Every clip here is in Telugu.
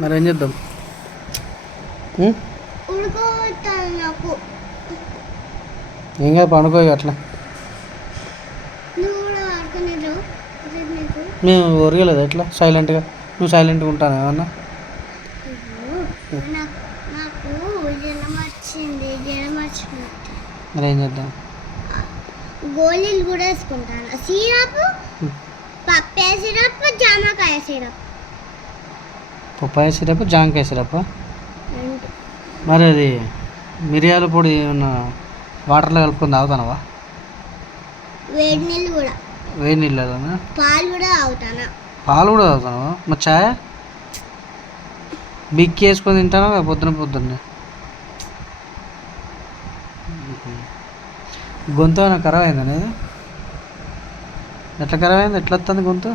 మరి ఏం చేద్దాం? నాకు ఏం కాదు, పండుకో అట్లా. మేము ఒరగలేదు ఎట్లా సైలెంట్గా? నువ్వు సైలెంట్గా ఉంటాను ఏమన్నా? నాకు జ్వరం వచ్చింది, మరి ఏం చేద్దాం? గోళీలు కూడా వేసుకుంటాను. సిరప్, పప్పాయ సిరప్, జామకాయ సిరప్. పప్పాయ సిరప్, జామకాయ సిరప్. మరి అది మిరియాల పొడి ఏమన్నా వాటర్లో కలుపుకొని తాగుతానవా? వేడి నీళ్ళు కూడా. వేడి నీళ్ళనా? పాలు కూడా తాగుతానా? పాలు కూడా తాగుతానవా? మరి ఛాయ్ బిక్కి వేసుకొని తింటానా పొద్దున్నే? గొంతు ఏమైనా ఖరాబ్ అయిందా అనేది? ఎట్లా ఖరాబ్ అయింది? ఎట్లా వస్తుంది గొంతు?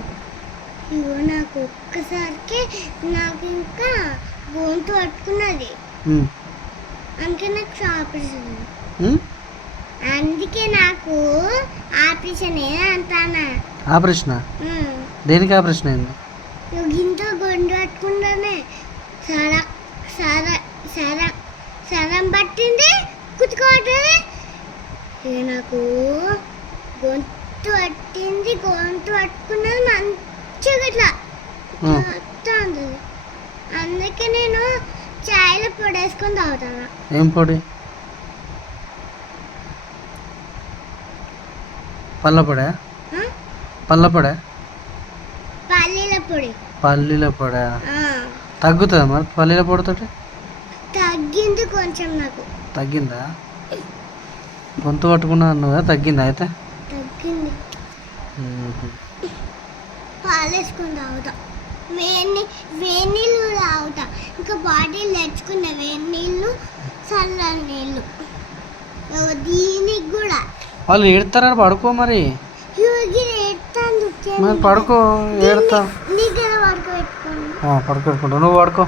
ఇగో నాకు ఒక్కసారికి నాకు ఇంకా గొంతు పట్టుకున్నది. అందుకే నాకు ఆపరేషన్. అందుకే నాకు ఆపరేషన్ అంటానా. ఆపరేషన్? దేనికి ఆపరేషన్ అయింది? ఇంట్లో గొంతు పట్టుకుంటానే సరం పట్టింది, కుతుకోవట్లేదు. ఇక నాకు గొంతు పట్టుకున్నది మంచిగా ఇట్లా వస్తుంది. అందుకే నేను చాయ్లో పొడి వేసుకొని తాగుతాను. ఏం పొడి? పళ్ళ పొడా? పళ్ళ పొడా? పల్లీల పొడా. తగ్గుతుందా మరి పల్లీల పొడితో? తగ్గింది కొంచెం. నాకు తగ్గిందా? గొంతు పట్టుకున్నా అన్నదా? తగ్గిందా? అయితే తగ్గింది. పాలు వేసుకొని తాగుతా, వేడి నీళ్ళు తాగుతా. ఇంకా బాటిల్ తెచ్చుకున్న వేడి నీళ్ళు, చల్లని నీళ్ళు. దీనికి కూడా వాళ్ళు ఏడుతారని పడుకో మరి. మరి పడుకో, ఏడుతా. పడుకోబెట్టుకుంటా. నువ్వు పడుకో.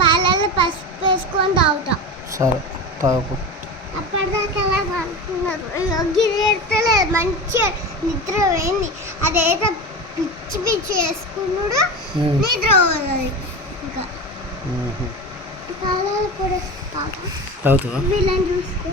పాలలో పసుపు వేసుకొని తాగుతా. సరే తాగు. అప్పటిదాకా ఎలా పడుకున్నారు? ఏడతలేదు, మంచిగా నిద్ర పోయింది. అదేదో పిచ్చి వేసుకున్నాడు, నిద్ర పోతుంది. ఇంకా పాలలో కూడా తాగుతావా? వీళ్ళని చూసుకో.